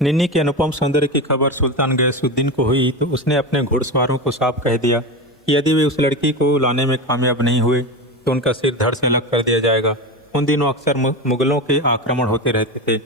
निन्नी के अनुपम सौंदर्य की खबर सुल्तान गयासुद्दीन को हुई तो उसने अपने घुड़सवारों को साफ कह दिया कि यदि वे उस लड़की को लाने में कामयाब नहीं हुए तो उनका सिर धड़ से अलग कर दिया जाएगा। उन दिनों अक्सर मुगलों के आक्रमण होते रहते थे।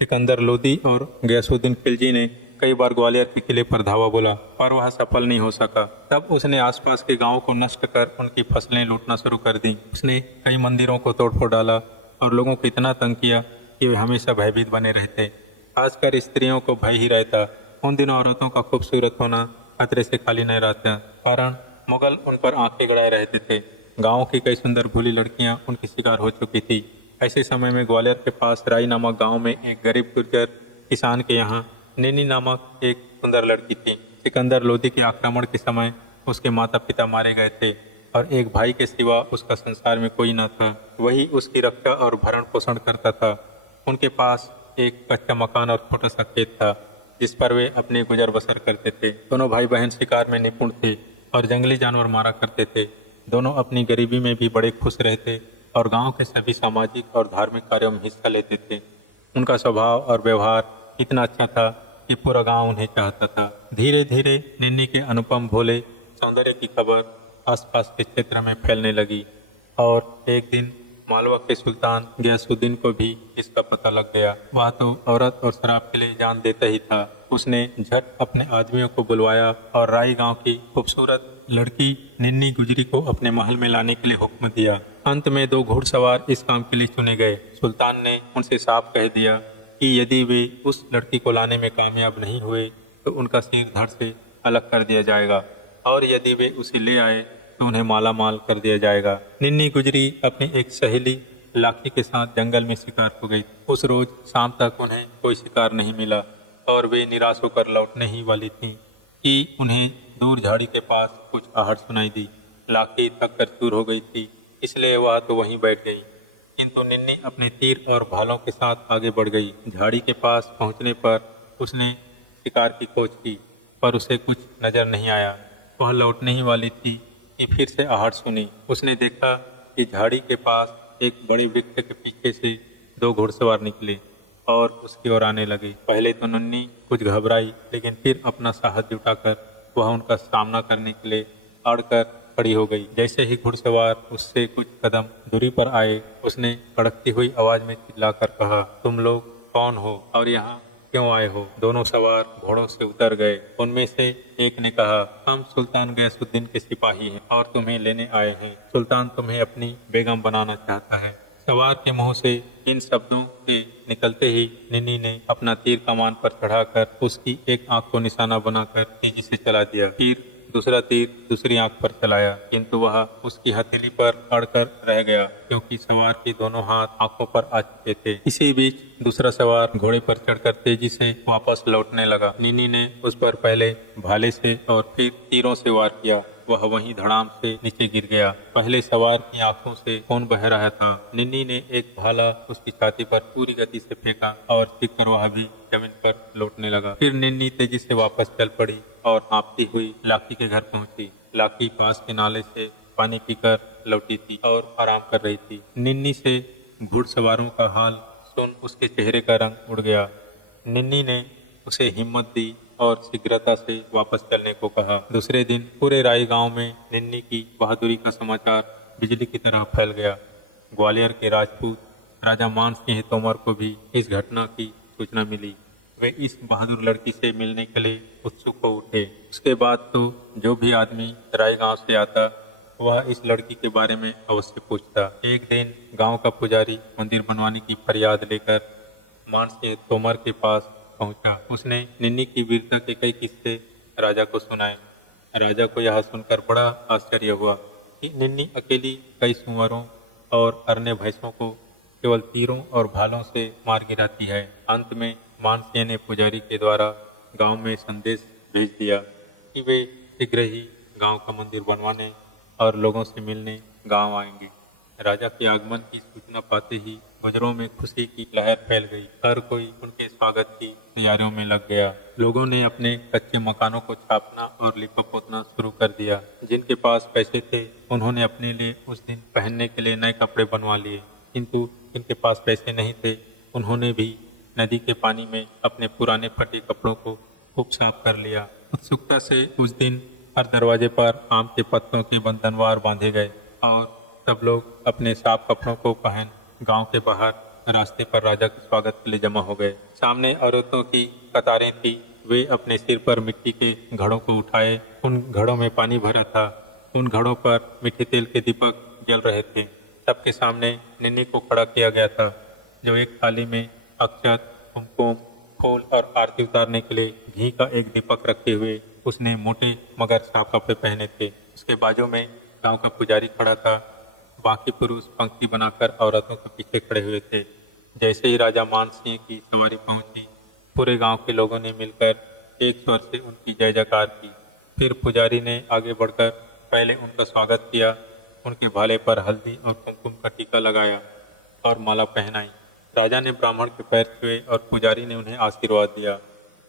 सिकंदर लोदी और गयासुद्दीन खिलजी ने कई बार ग्वालियर के किले पर धावा बोला, पर वह सफल नहीं हो सका। तब उसने आसपास के गांवों को नष्ट कर उनकी फसलें लूटना शुरू कर दी। उसने कई मंदिरों को तोड़ फोड़ डाला और लोगों को इतना तंग किया कि वे हमेशा भयभीत बने रहते। खासकर स्त्रियों को भय ही रहता। उन दिनों औरतों का खूबसूरत होना खतरे से खाली नहीं रहता, कारण मुगल उन पर आंखें गड़ाए रहते थे। गांव की कई सुंदर भूली लड़कियां उनकी शिकार हो चुकी थी। ऐसे समय में ग्वालियर के पास राई नामक गांव में एक गरीब गुर्जर किसान के यहाँ निन्नी नामक एक सुंदर लड़की थी। सिकंदर लोदी के आक्रमण के समय उसके माता पिता मारे गए थे और एक भाई के सिवा उसका संसार में कोई न था। वही उसकी रक्षा और भरण पोषण करता था। उनके पास एक कच्चा मकान और छोटा सा खेत था जिस पर वे अपनी गुजर बसर करते थे। दोनों भाई बहन शिकार में निपुण थे और जंगली जानवर मारा करते थे। दोनों अपनी गरीबी में भी बड़े खुश रहते और गांव के सभी सामाजिक और धार्मिक कार्यों में हिस्सा लेते थे। उनका स्वभाव और व्यवहार इतना अच्छा था कि पूरा गांव उन्हें चाहता था। धीरे धीरे निन्नी के अनुपम भोले सौंदर्य की खबर आसपास के क्षेत्र में फैलने लगी और एक दिन मालवा के सुल्तान गयासुद्दीन को भी इसका पता लग गया। वह तो औरत और शराब के लिए जान देता ही था। उसने झट अपने आदमियों को बुलवाया और राई गांव की खूबसूरत लड़की निन्नी गुजरी को अपने महल में लाने के लिए हुक्म दिया। अंत में 2 घुड़सवार इस काम के लिए चुने गए। सुल्तान ने उनसे साफ कह दिया कि यदि वे उस लड़की को लाने में कामयाब नहीं हुए तो उनका सिर धड़ से अलग कर दिया जाएगा और यदि वे उसे ले आए तो उन्हें माला माल कर दिया जाएगा। निन्नी गुजरी अपनी एक सहेली लाखी के साथ जंगल में शिकार हो गई। उस रोज शाम तक उन्हें कोई शिकार नहीं मिला और वे निराश होकर लौटने ही वाली थीं कि उन्हें दूर झाड़ी के पास कुछ आहट सुनाई दी। लाखी थक कर चूर हो गई थी, इसलिए वह तो वहीं बैठ गई, किंतु निन्नी अपने तीर और भालों के साथ आगे बढ़ गई। झाड़ी के पास पहुंचने पर उसने शिकार की खोज की, पर उसे कुछ नजर नहीं आया। वह लौटने ही वाली थी कि फिर से आहट सुनी। उसने देखा कि झाड़ी के पास एक बड़े वृक्ष के पीछे से 2 घुड़सवार निकले और उसकी ओर आने लगे। पहले तो नन्ही कुछ घबराई, लेकिन फिर अपना साहस जुटाकर वह उनका सामना करने के लिए अड़कर खड़ी हो गई। जैसे ही घुड़सवार उससे कुछ कदम दूरी पर आए, उसने कड़कती हुई आवाज में चिल्लाकर कहा, तुम लोग कौन हो और यहाँ क्यों आए हो? दोनों सवार घोड़ों से उतर गए। उनमें से एक ने कहा, हम सुल्तान गयासुद्दीन के सिपाही हैं और तुम्हें लेने आए हैं। सुल्तान तुम्हें अपनी बेगम बनाना चाहता है। सवार के मुंह से इन शब्दों के निकलते ही निन्नी ने अपना तीर कमान पर चढ़ाकर उसकी एक आंख को निशाना बनाकर तेजी से चला दिया। तीर दूसरा तीर दूसरी आंख पर चलाया, किंतु वह उसकी हथेली पर अड़कर रह गया क्योंकि सवार के दोनों हाथ आंखों पर आ चुके थे। इसी बीच दूसरा सवार घोड़े पर चढ़कर तेजी से वापस लौटने लगा। निन्नी ने उस पर पहले भाले से और फिर तीरों से वार किया। वह वहीं धड़ाम से नीचे गिर गया। पहले सवार की आंखों से खून बह रहा था। निन्नी ने एक भाला उसकी छाती पर पूरी गति से फेंका और सीखकर वह भी जमीन पर लौटने लगा। फिर निन्नी तेजी से वापस चल पड़ी और हाँफती हुई लाखी के घर पहुंची। लाखी पास के नाले से पानी पीकर लौटी थी और आराम कर रही थी। निन्नी से घुड़सवारों का हाल सुन उसके चेहरे का रंग उड़ गया। निन्नी ने उसे हिम्मत दी और शीघ्रता से वापस चलने को कहा। दूसरे दिन पूरे राई गांव में निन्नी की बहादुरी का समाचार बिजली की तरह फैल गया। ग्वालियर के राजपूत राजा मान सिंह तोमर को भी इस घटना की सूचना मिली। वे इस बहादुर लड़की से मिलने के लिए उत्सुक हो उठे। उसके बाद तो जो भी आदमी राय गांव से आता वह इस लड़की के बारे में अवश्य पूछता। एक दिन गांव का पुजारी मंदिर बनवाने की फरियाद लेकर मान सिंह तोमर के पास पहुंचा। उसने निन्नी की वीरता के कई किस्से राजा को सुनाए। राजा को यह सुनकर बड़ा आश्चर्य हुआ कि निन्नी अकेली कई सुअरों और अन्य भैंसों को केवल तीरों और भालों से मार गिराती है। अंत में मानसिंह ने पुजारी के द्वारा गांव में संदेश भेज दिया कि वे शीघ्र ही गांव का मंदिर बनवाने और लोगों से मिलने गांव आएंगे। राजा के आगमन की सूचना पाते ही गुजरों में खुशी की लहर फैल गई। हर कोई उनके स्वागत की तैयारियों में लग गया। लोगों ने अपने कच्चे मकानों को छापना और लिपा पोतना शुरू कर दिया। जिनके पास पैसे थे उन्होंने अपने लिए उस दिन पहनने के लिए नए कपड़े बनवा लिए, किंतु जिनके पास पैसे नहीं थे उन्होंने भी नदी के पानी में अपने पुराने फटे कपड़ों को खूब साफ कर लिया। उत्सुकता से उस दिन हर दरवाजे पर आम के पत्तों के बंधनवार बांधे गए और सब लोग अपने साफ कपड़ों को पहन गांव के बाहर रास्ते पर राजा के स्वागत के लिए जमा हो गए। सामने औरतों की कतारें थी। वे अपने सिर पर मिट्टी के घड़ों को उठाए। उन घड़ों में पानी भरा था। उन घड़ों पर मीठे तेल के दीपक जल रहे थे। सबके सामने निन्नी को खड़ा किया गया था, जो एक थाली में अक्षत, कुमकुम, फूल और आरती उतारने के लिए घी का एक दीपक रखे हुए। उसने मोटे मगर साफ कपड़े पहने थे। उसके बाजू में गांव का पुजारी खड़ा था। बाकी पुरुष पंक्ति बनाकर औरतों के पीछे खड़े हुए थे। जैसे ही राजा मान सिंह की सवारी पहुंची, पूरे गांव के लोगों ने मिलकर एक स्वर से उनकी जय जयकार की। फिर पुजारी ने आगे बढ़कर पहले उनका स्वागत किया। उनके भाले पर हल्दी और कुमकुम का टीका लगाया और माला पहनाई। राजा ने ब्राह्मण के पैर छुए और पुजारी ने उन्हें आशीर्वाद दिया।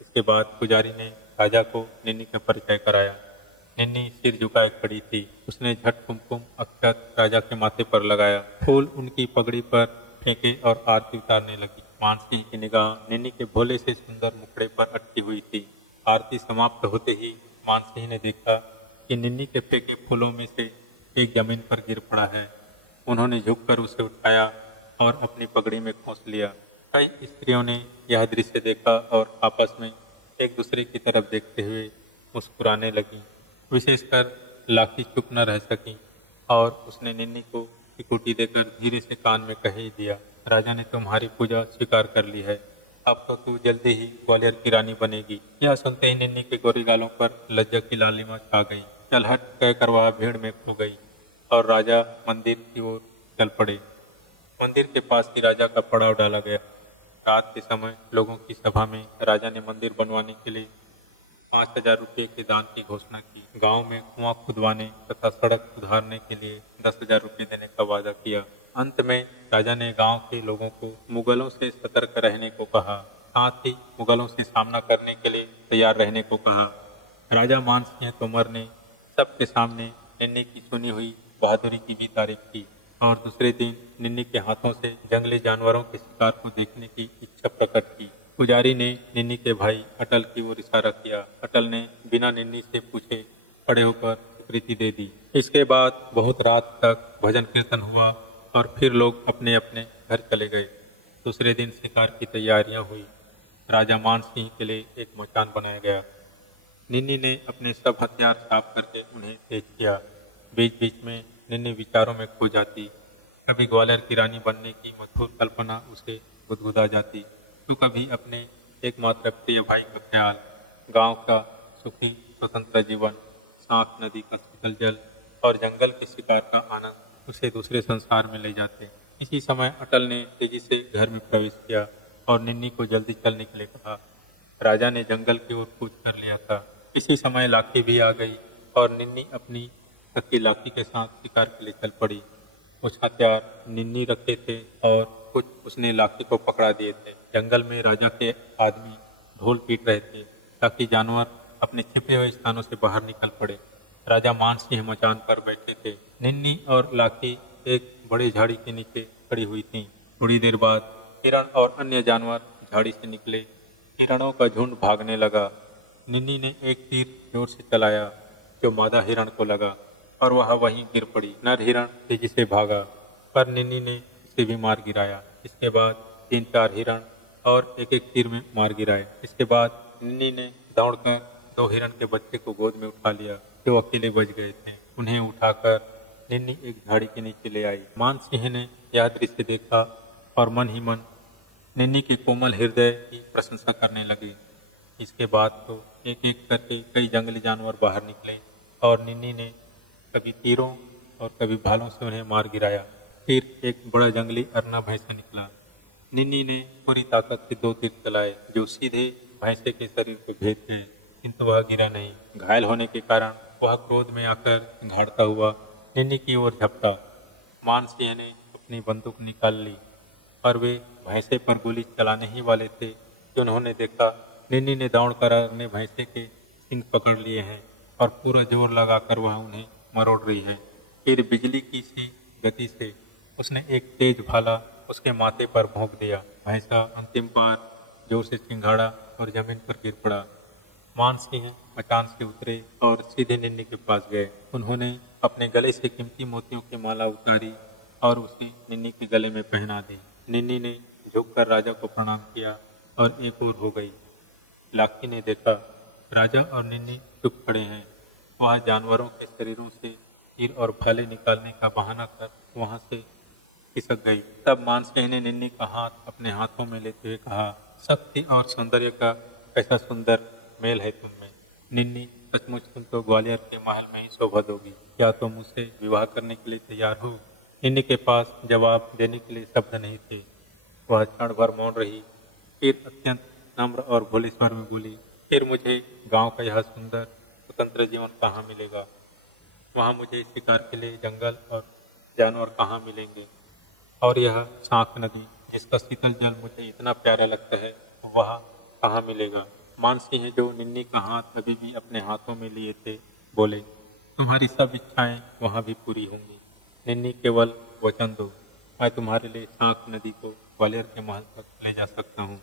इसके बाद पुजारी ने राजा को निन्नी का परिचय कराया। निन्नी सिर झुकाए खड़ी थी। उसने झट कुमकुम अक्षत राजा के माथे पर लगाया, फूल उनकी पगड़ी पर फेंके और आरती उतारने लगी। मान सिंह की निगाह निन्नी के भोले से सुंदर मुखड़े पर अटकी हुई थी। आरती समाप्त होते ही मान सिंह ने देखा कि निन्नी के फेंके फूलों में से एक जमीन पर गिर पड़ा है। उन्होंने झुककर उसे उठाया और अपनी पगड़ी में खोस लिया। कई स्त्रियों ने यह दृश्य देखा और आपस में एक दूसरे की तरफ देखते हुए मुस्कुराने लगी। विशेषकर लाखी चुप न रह सकी और उसने निन्नी को सिकुटी देकर धीरे से कान में कह ही दिया, राजा ने तुम्हारी पूजा स्वीकार कर ली है। अब तो तू जल्दी ही ग्वालियर की रानी बनेगी। यह सुनते ही निन्नी के गोरे गालों पर लज्जा की लालिमा छा गई। चल हट कहकर वह भीड़ में खो गई और राजा मंदिर की ओर चल पड़े। मंदिर के पास ही राजा का पड़ाव डाला गया। रात के समय लोगों की सभा में राजा ने मंदिर बनवाने के लिए 5,000 रुपये के दान की घोषणा की। गांव में कुआं खुदवाने तथा सड़क सुधारने के लिए 10,000 रुपये देने का वादा किया। अंत में राजा ने गांव के लोगों को मुगलों से सतर्क रहने को कहा, साथ ही मुगलों से सामना करने के लिए तैयार रहने को कहा। राजा मान सिंह तोमर ने सबके सामने निन्नी की चुनी हुई बहादुरी की भी तारीफ की और दूसरे दिन निन्नी के हाथों से जंगली जानवरों के शिकार को देखने की इच्छा प्रकट की। पुजारी ने निन्नी के भाई अटल की ओर इशारा किया। अटल ने बिना निन्नी से पूछे खड़े होकर स्वीकृति दे दी। इसके बाद बहुत रात तक भजन कीर्तन हुआ और फिर लोग अपने अपने घर चले गए। दूसरे दिन शिकार की तैयारियां हुई। राजा मान सिंह के लिए एक मचान बनाया गया। निन्नी ने अपने सब हथियार साफ करके उन्हें तेज किया। बीच बीच में निन्नी विचारों में खो जाती। कभी ग्वालियर की रानी बनने की मधुर कल्पना उसे गुदगुदा जाती, तो कभी अपने एकमात्र प्रिय भाई का ख्याल, गांव का सुखी स्वतंत्र जीवन, साफ नदी का शीतल जल और जंगल के शिकार का आनंद उसे दूसरे संसार में ले जाते। इसी समय अटल ने तेजी से घर में प्रवेश किया और निन्नी को जल्दी चलने के लिए कहा। राजा ने जंगल की ओर कूच कर लिया था। इसी समय लाठी भी आ गई और निन्नी अपनी सखी लाठी के साथ शिकार के लिए चल पड़ी। कुछ हथियार निन्नी रखे थे और कुछ उसने लाठी को पकड़ा दिए थे। जंगल में राजा के आदमी ढोल पीट रहे थे ताकि जानवर अपने छिपे हुए स्थानों से बाहर निकल पड़े। राजा मान सिंह मचान पर बैठे थे। निन्नी और लाठी एक बड़े झाड़ी के नीचे खड़ी हुई थीं। थोड़ी देर बाद हिरण और अन्य जानवर झाड़ी से निकले। हिरणों का झुंड भागने लगा। निन्नी ने एक तीर जोर से चलाया जो मादा हिरण को लगा और वह वहीं गिर पड़ी। नर हिरण तेजी से भागा पर निन्नी ने उसे भी मार गिराया। इसके बाद 3-4 हिरण और एक एक तीर में मार गिराए। इसके बाद निन्नी ने दौड़कर 2 हिरण के बच्चे को गोद में उठा लिया जो अकेले बच गए थे। उन्हें उठाकर निन्नी एक झाड़ी के नीचे ले आई। मान सिंह ने यह दृश्य देखा और मन ही मन निन्नी के कोमल हृदय की प्रशंसा करने लगे। इसके बाद तो एक एक करके कई जंगली जानवर बाहर निकले और निन्नी ने कभी तीरों और कभी भालों से उन्हें मार गिराया। फिर एक बड़ा जंगली अरना भैंसा निकला। निन्नी ने पूरी ताकत से 2 तीर चलाए जो सीधे भैंसे के शरीर को भेद गए, किंतु वह गिरा नहीं। घायल होने के कारण वह क्रोध में आकर घाड़ता हुआ निन्नी की ओर झपटा। मान सिंह ने अपनी बंदूक निकाल ली पर वे भैंसे पर गोली चलाने ही वाले थे कि उन्होंने देखा निन्नी ने दौड़कर अरने भैंसे के सिंग पकड़ लिए हैं और पूरा जोर लगाकर वह उन्हें मरोड़ रही है। फिर बिजली की सी गति से उसने एक तेज भाला उसके माथे पर भोंक दिया। भैंसा अंतिम बार जोर से चिंगाड़ा और जमीन पर गिर पड़ा। मान सिंह मचान से उतरे और सीधे निन्नी के पास गए। उन्होंने अपने गले से कीमती मोतियों की माला उतारी और उसे निन्नी के गले में पहना दी। निन्नी ने झुककर राजा को प्रणाम किया और एक ओर हो गई। लाखी ने देखा राजा और निन्नी चुप खड़े हैं। वह जानवरों के शरीरों से तीर और भाले निकालने का बहाना कर वहां से खिसक गई। तब मानसिंह ने निन्नी का हाथ अपने हाथों में लेते हुए कहा, शक्ति और सौंदर्य का कैसा सुंदर मेल है तुम में। निन्नी, सचमुच तुम तो ग्वालियर के महल में ही शोभा दोगी। क्या तुम मुझसे विवाह करने के लिए तैयार हो? निन्नी के पास जवाब देने के लिए शब्द नहीं थे। वह क्षण भर मौन रही, फिर अत्यंत नम्र और भोले स्वर में बोली, फिर मुझे गांव का यह सुंदर स्वतंत्र जीवन कहाँ मिलेगा? वहाँ मुझे शिकार के लिए जंगल और जानवर कहाँ मिलेंगे? और यह शांख नदी जिसका शीतल जल मुझे इतना प्यारा लगता है, वह कहाँ मिलेगा? मानसिंह, जो निन्नी का हाथ अभी भी अपने हाथों में लिए थे, बोले, तुम्हारी सब इच्छाएं वहाँ भी पूरी होंगी। निन्नी, केवल वचन दो, मैं तुम्हारे लिए शांख नदी को ग्वालियर के महल तक ले जा सकता हूँ।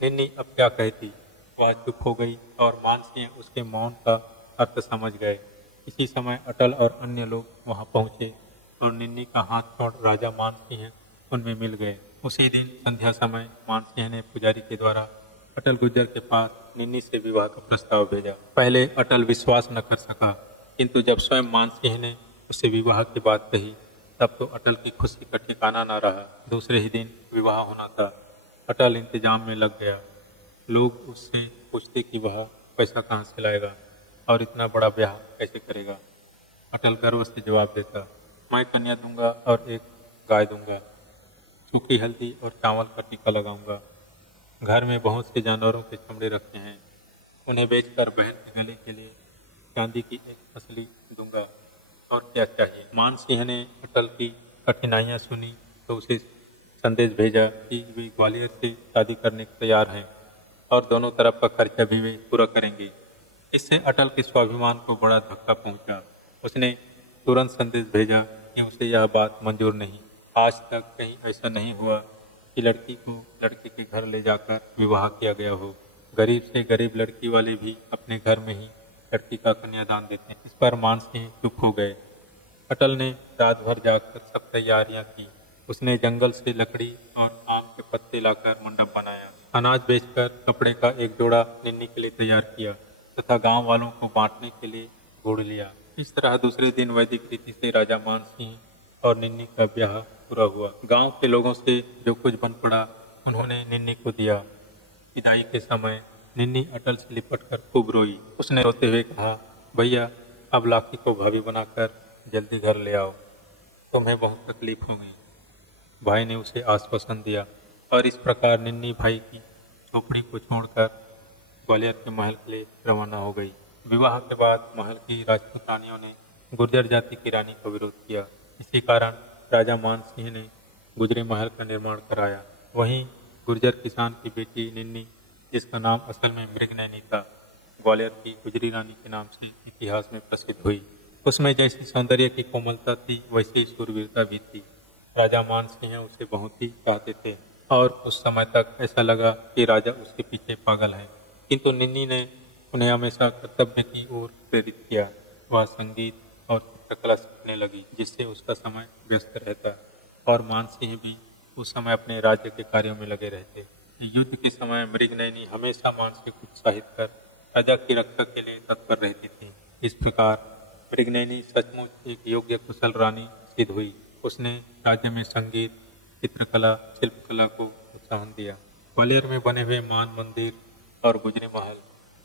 निन्नी अब क्या कहती? वह चुप हो गई और मानसिंह उसके मौन का अर्थ समझ गए। इसी समय अटल और अन्य लोग वहां पहुंचे और निन्नी का हाथ छोड़ राजा मानसिंह उनमें मिल गए। उसी दिन संध्या समय मानसिंह ने पुजारी के द्वारा अटल गुर्जर के पास निन्नी से विवाह का प्रस्ताव भेजा। पहले अटल विश्वास न कर सका, किंतु जब स्वयं मानसिंह ने उससे विवाह की बात कही, तब तो अटल की खुशी का ठिकाना न रहा। दूसरे ही दिन विवाह होना था। अटल इंतजाम में लग गया। लोग उससे पूछते कि वह पैसा कहाँ से लाएगा और इतना बड़ा ब्याह कैसे करेगा। अटल गर्व से जवाब देता, मैं कन्या दूंगा और एक गाय दूंगा, सूखी हल्दी और चावल का टीका लगाऊंगा। घर में बहुत से जानवरों के चमड़े रखे हैं, उन्हें बेचकर बहन के गले के लिए चांदी की एक फसली दूंगा। और क्या चाहिए? मानसिंह ने अटल की कठिनाइयां सुनी तो उसे संदेश भेजा कि वे ग्वालियर से शादी करने को तैयार हैं और दोनों तरफ का खर्चा भी वे पूरा करेंगे। इससे अटल के स्वाभिमान को बड़ा धक्का पहुंचा। उसने तुरंत संदेश भेजा कि उसे यह बात मंजूर नहीं। आज तक कहीं ऐसा नहीं हुआ कि लड़की को लड़के के घर ले जाकर विवाह किया गया हो। गरीब से गरीब लड़की वाले भी अपने घर में ही लड़की का कन्यादान देते हैं। इस पर मानसिंह चुप हो गए। अटल ने रात भर जाकर सब तैयारियां की। उसने जंगल से लकड़ी और आम के पत्ते लाकर मंडप बनाया, अनाज बेचकर कपड़े का एक जोड़ा निन्नी के लिए तैयार किया तथा गांव वालों को बांटने के लिए घोड़ लिया। इस तरह दूसरे दिन वैदिक रीति से राजा मानसिंह और निन्नी का ब्याह पूरा हुआ। गांव के लोगों से जो कुछ बन पड़ा उन्होंने निन्नी को दिया। विदाई के समय निन्नी अटल से लिपट कर खूब रोई। उसने रोते हुए कहा, भैया, अब लाखी को भाभी बनाकर जल्दी घर ले आओ, तुम्हें बहुत तकलीफ होगी। भाई ने उसे आश्वासन दिया और इस प्रकार निन्नी भाई की झोपड़ी को छोड़कर ग्वालियर के महल के लिए रवाना हो गई। विवाह के बाद महल की राजपूत रानियों ने गुर्जर जाति की रानी का विरोध किया। इसी कारण राजा मान सिंह ने गुजरी महल का निर्माण कराया। वहीं गुर्जर किसान की बेटी निन्नी, जिसका नाम असल में मृगनयनी था, ग्वालियर की गुजरी रानी के नाम से इतिहास में प्रसिद्ध हुई। उसमें जैसी सौंदर्य की कोमलता थी, वैसी ही शूरवीरता भी थी। राजा मान सिंह उसे बहुत ही चाहते थे और उस समय तक ऐसा लगा कि राजा उसके पीछे पागल है, किंतु निन्नी ने उन्हें हमेशा कर्तव्य की ओर प्रेरित किया। वह संगीत और चित्रकला सीखने लगी, जिससे उसका समय व्यस्त रहता और मान सिंह भी उस समय अपने राज्य के कार्यों में लगे रहते। युद्ध के समय मृगनयनी हमेशा मानसिक उत्साहित कर राजा की रक्षा के लिए तत्पर रहती थी। इस प्रकार मृगनयनी सचमुच एक योग्य कुशल रानी सिद्ध हुई। उसने राज्य में संगीत, चित्रकला, शिल्पकला को प्रोत्साहन दिया। ग्वालियर में बने हुए मान मंदिर और गुजरी महल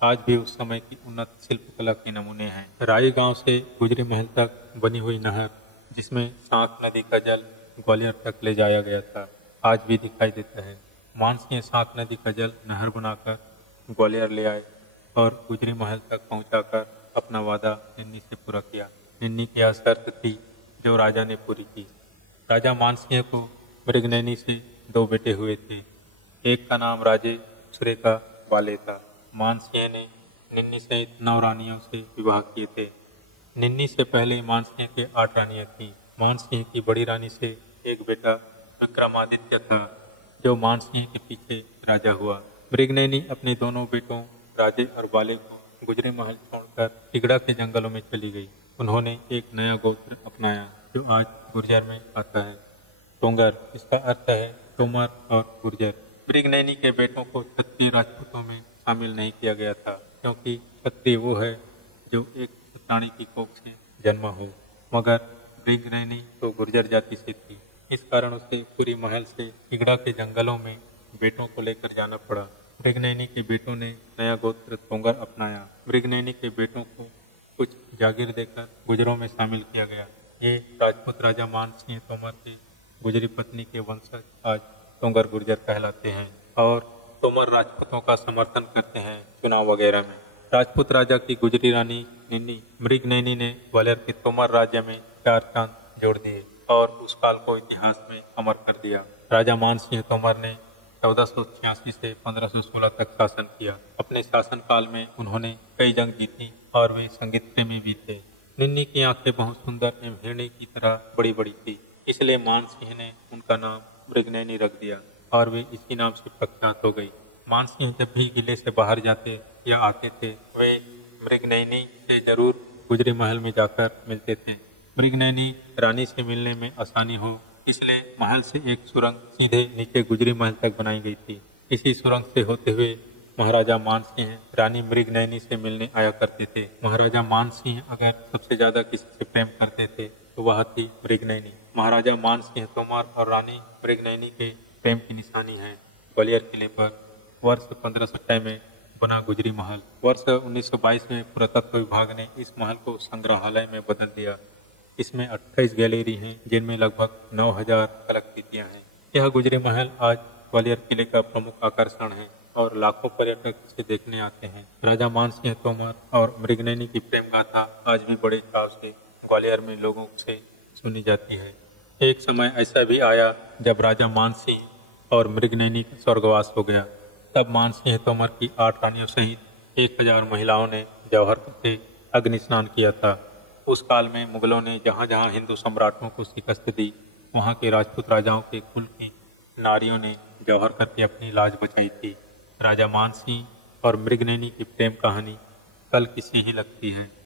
आज भी उस समय की उन्नत शिल्पकला के नमूने हैं। राई गांव से गुजरी महल तक बनी हुई नहर, जिसमें शांख नदी का जल ग्वालियर तक ले जाया गया था, आज भी दिखाई देता है। मानसिंह शांख नदी का जल नहर बनाकर ग्वालियर ले आए और गुजरी महल तक पहुंचाकर अपना वादा निन्नी से पूरा किया। निन्नी की यह शर्त थी जो राजा ने पूरी की। राजा मानसिंह को मृगनयनी से 2 बेटे हुए थे। एक का नाम राजे दूसरे का बाले था। मानसिंह ने निन्नी सहित 9 रानियों से विवाह किए थे। निन्नी से पहले मानसिंह के 8 रानियां थीं। मानसिंह की बड़ी रानी से एक बेटा विक्रमादित्य था, जो मान सिंह के पीछे राजा हुआ। मृगनयनी अपने दोनों बेटों राजे और बाले को गुजरी महल छोड़कर तिगड़ा के जंगलों में चली गई। उन्होंने एक नया गोत्र अपनाया जो आज गुर्जर में आता है, तोंगर। इसका अर्थ है तोमर और गुर्जर। मृगनयनी के बेटों को क्षत्रिय राजपूतों में शामिल नहीं किया गया था, क्योंकि क्षत्रिय वो है जो एक प्राणी की कोख से जन्मा हो, मगर मृगनयनी तो गुर्जर जाति से थी। इस कारण उसे पूरी महल से तिगड़ा के जंगलों में बेटों को लेकर जाना पड़ा। मृगनयनी के बेटों ने नया गोत्र तोंगर अपनाया। मृगनयनी के बेटों को कुछ जागीर देकर गुजरों में शामिल किया गया। ये राजपूत राजा मान सिंह तोमर के गुजरी पत्नी के वंशज आज तोंगर गुर्जर कहलाते हैं और तोमर राजपूतों का समर्थन करते हैं चुनाव वगैरह में। राजपूत राजा की गुजरी रानी निन्नी मृगनयनी ने ग्वालियर के तोमर राज्य में 4 चांद जोड़ दिए और उस काल को इतिहास में अमर कर दिया। राजा मान सिंह तोमर ने 1486 से 1516 तक शासन किया। अपने शासन काल में उन्होंने कई जंग जीती और वे संगीत प्रेमी भी थे। निन्नी की आंखें बहुत सुंदर एवं हिरणी की तरह बड़ी बड़ी थी, इसलिए मान सिंह ने उनका नाम मृगनयनी रख दिया और वे इसी नाम से प्रख्यात हो गई। मान सिंह जब भी किले से बाहर जाते या आते थे, वे मृगनयनी से जरूर गुजरी महल में जाकर मिलते थे। मृगनयनी रानी से मिलने में आसानी हो, इसलिए महल से एक सुरंग सीधे नीचे गुजरी महल तक बनाई गई थी। इसी सुरंग से होते हुए महाराजा मान सिंह रानी मृगनयनी से मिलने आया करते थे। महाराजा मान सिंह अगर सबसे ज्यादा किसी से प्रेम करते थे तो वह थी मृगनयनी। महाराजा मान सिंह तोमर और रानी मृगनयनी के प्रेम की निशानी है ग्वालियर किले पर वर्ष 1560 में बना गुजरी महल। वर्ष 1922 में पुरातत्व विभाग ने इस महल को संग्रहालय में बदल दिया। इसमें 28 गैलरी हैं, जिनमें लगभग 9000 कलाकृतियां हैं। यह गुजरी महल आज ग्वालियर किले का प्रमुख आकर्षण है और लाखों पर्यटक इसे देखने आते हैं। राजा मान सिंह तोमर और मृगनयनी की प्रेम गाथा आज भी बड़े चाव से ग्वालियर में लोगों से सुनी जाती है। एक समय ऐसा भी आया जब राजा मान सिंह और मृगनयनी का स्वर्गवास हो गया। तब मान सिंह तोमर की 8 रानियों सहित 1000 महिलाओं ने जौहर से अग्नि स्नान किया था। उस काल में मुगलों ने जहाँ जहाँ हिंदू सम्राटों को शिकस्त दी, वहाँ के राजपूत राजाओं के कुल की नारियों ने जौहर करके अपनी लाज बचाई थी। राजा मान सिंह और मृगनयनी की प्रेम कहानी कल की सी ही लगती है।